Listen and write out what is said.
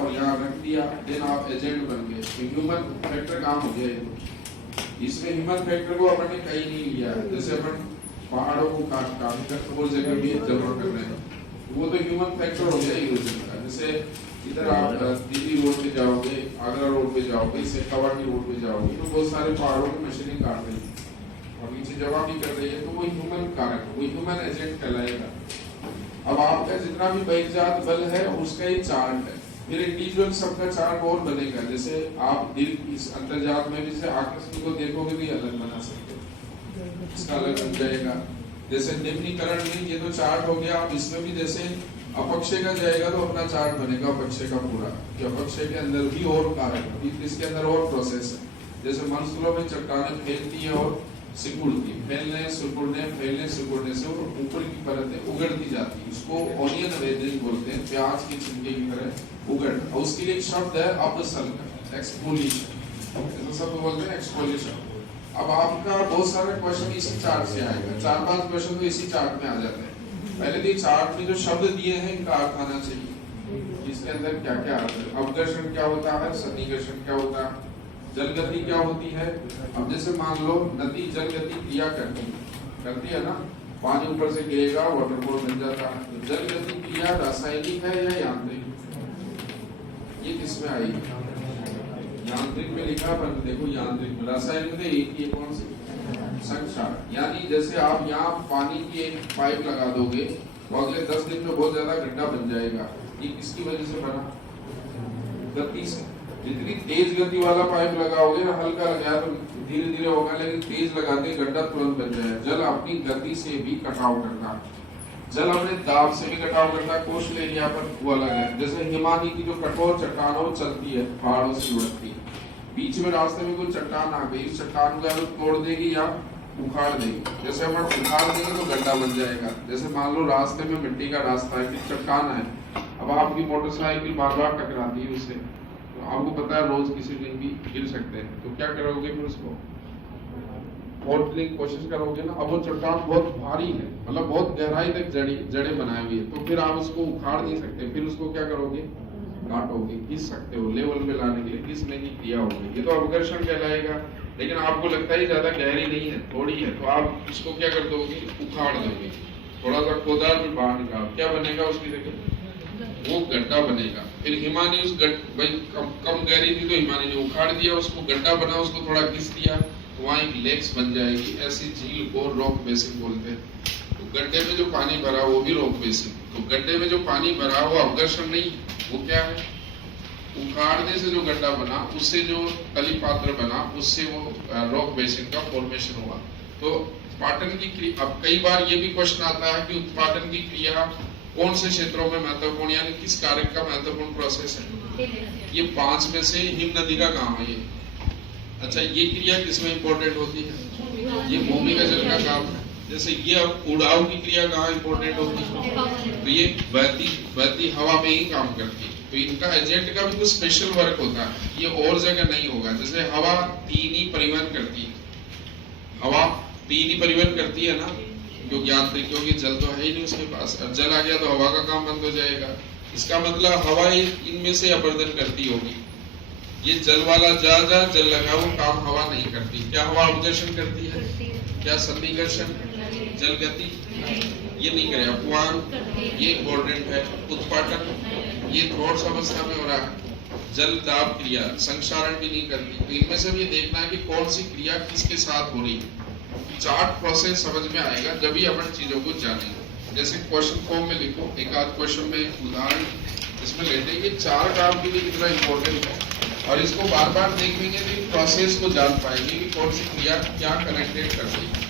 और यहाँ रख दिया, देन आप एजेंट बन गए। तो ह्यूमन फैक्टर काम हो गया। इसमें ह्यूमन फैक्टर को अपन ने कहीं नहीं लिया। जैसे अपन पहाड़ों को काट वो जगह भी जमा कर रहे हैं, वो तो ह्यूमन फैक्टर हो गया इरोजन का। जैसे इधर आप दिल्ली रोड पे जाओगे, आगरा रोड पे जाओगे, शेखावाटी रोड पे जाओगे, तो बहुत सारे पहाड़ों की मशीनिंग काट रही है और नीचे जमा भी कर रही है, तो वो ह्यूमन कारक, वो ह्यूमन एजेंट कहलाएगा। अब आपका जितना भी बहिर्जात बल है उसका ही चार्ट है, फिर इंडिविजुअल सबका चार्ट और बनेगा। जैसे आप दिल इस अंतर्जात में जैसे आकर्षण को देखोगे तो ये अलग बना सकते हो, इसका अलग बन जाएगा। जैसे निम्नीकरण में ये तो चार्ट हो गया, अब इसमें भी जैसे अपक्षय का जाएगा तो अपना चार्ट बनेगा अपक्षय का पूरा, कि अपक्षय के अंदर भी और कारक, इसके अंदर और प्रोसेस है। जैसे मरुस्थलों में चट्टानें फैलती है और सिकुड़ती, फैलने सिकुड़ने से ऊपर की परतें उगड़ती जाती है, उसको ऑनियन वेदरिंग बोलते हैं, प्याज की छिलके की तरह उगड़। और उसके लिए एक शब्द है अपसल्कन, एक्सफोलिएशन, ऐसा शब्द बोलते हैं एक्सफोलिएशन। अब आपका बहुत सारे क्वेश्चन इसी चार्ट से आएगा, 4-5 क्वेश्चन तो इसी चार्ट में आ जाते हैं। पहले तो चार्ट में जो शब्द दिए हैं इनका अर्थ आना चाहिए, इसके अंदर क्या क्या अर्थ है। अवकर्षण क्या होता है, सन्निकर्षण क्या होता है, जलगति क्या होती है। अब जैसे मान लो नदी जलगति क्रिया करती है ना, पानी ऊपर से गिरेगा वाटरफॉल बन जाता है। तो जलगति क्रिया रासायनिक है या यांत्रिक, ये किसमें आएगी? यांत्रिक में लिखा, पर देखो यांत्रिक में, रासायनिक में एक ही कौन सी, संक्षार। यानी जैसे आप यहाँ पानी की एक पाइप लगा दोगे तो अगले 10 दिन में बहुत ज्यादा गड्ढा बन जाएगा। ये किसकी वजह से बना? गति से। जितनी तेज गति वाला पाइप लगाओगे ना, हल्का लगाया तो धीरे धीरे होगा, लेकिन तेज लगाते गड्ढा तुरंत बन जाएगा। जल अपनी गति से भी कटाव करता है, जल अपने दाब से भी कटाव करता है। कोस्ट एरिया पर वो अलग है। जैसे हिमानी की जो कठोर चट्टान वो चलती है, पहाड़ों से लुढ़कती है, बीच में रास्ते में कोई चट्टान आ गई, इस चट्टान को या तोड़ देगी या उखाड़ देगी। जैसे हम उखाड़ देंगे तो गड्ढा बन जाएगा। जैसे मान लो रास्ते में मिट्टी का रास्ता है, चट्टान है, अब आपकी मोटरसाइकिल बार बार टकराती है उससे, तो आपको पता है रोज किसी दिन भी गिर सकते हैं, तो क्या करोगे फिर उसको तोड़ने की कोशिश करोगे ना। अब वो चट्टान बहुत भारी है, मतलब बहुत गहराई तक जड़ें बनाई हुई है, तो फिर आप उसको उखाड़ नहीं सकते, फिर उसको क्या करोगे, काटोगे, घिस सकते हो, लेवल पे लाने के लिए घिसने की क्रिया होगी। ये तो अवकर्षण कहलाएगा। लेकिन आपको लगता है ज्यादा गहरी नहीं है, थोड़ी है, तो आप इसको क्या कर दोगे, उखाड़ दोगे, थोड़ा सा खोदा फिर बाहर निकाल, क्या बनेगा उसकी जगह, वो गड्ढा बनेगा। फिर हिमानी उस भाई कम गहरी थी तो हिमानी ने उखाड़ दिया, उसको गड्ढा बना, उसको थोड़ा घिस दिया, तो वहाँ एक लेक्स बन जाएगी। ऐसी झील को रॉक बेसिन बोलते हैं। तो गड्ढे में जो पानी भरा वो भी रॉक बेसिन। तो गड्ढे में जो पानी भरा वो अवकर्षण नहीं, वो क्या है, उखाड़ने से जो गड्ढा बना, उससे जो तली पात्र बना, उससे वो रॉक बेसिन का फॉर्मेशन हुआ। तो उत्पाटन की क्रिया, अब कई बार ये भी क्वेश्चन आता है कि उत्पाटन की क्रिया कौन से क्षेत्रों में महत्वपूर्ण, यानी किस कारक का महत्वपूर्ण प्रोसेस है। ये 5 में से हिम नदी का काम है ये। अच्छा, ये क्रिया किसमें इंपॉर्टेंट होती है, ये भूमिगत जल का काम है। जैसे ये अब उड़ाव की क्रिया कहाँ इंपॉर्टेंट होती है, तो ये बहती हवा में ही काम करती है। तो इनका एजेंट का भी कुछ स्पेशल वर्क होता है, ये और जगह नहीं होगा। जैसे हवा 3 ही परिवहन करती है, हवा 3 ही परिवहन करती है ना, क्योंकि यांत्रिक, क्योंकि जल तो है ही नहीं उसके पास। अब जल आ गया तो हवा का काम बंद हो जाएगा। इसका मतलब हवा इनमें से अपर्दन करती होगी। ये जल वाला जहाँ जल लगा वो काम हवा नहीं करती। क्या हवा अवकर्षण करती है, क्या सन्निकर्षण, जल गति, ये नहीं करे। अपवान ये इम्पोर्टेंट है। उत्पाटन ये थोड़ा अवस्था में हो रहा है। जल दाब क्रिया संक्षारण भी नहीं करती। तो इनमें से भी देखना है कि कौन सी क्रिया किसके साथ हो रही है। चार्ट प्रोसेस समझ में आएगा जब भी अपन चीजों को जानेंगे। जैसे क्वेश्चन फॉर्म में लिखो, एक आध क्वेश्चन में उदाहरण इसमें लेते हैं। चार्ट आपके लिए कितना इम्पोर्टेंट है, और इसको बार बार देखेंगे तो प्रोसेस को जान पाएंगे कि कौन सी क्रिया क्या कनेक्टेड कर रही है।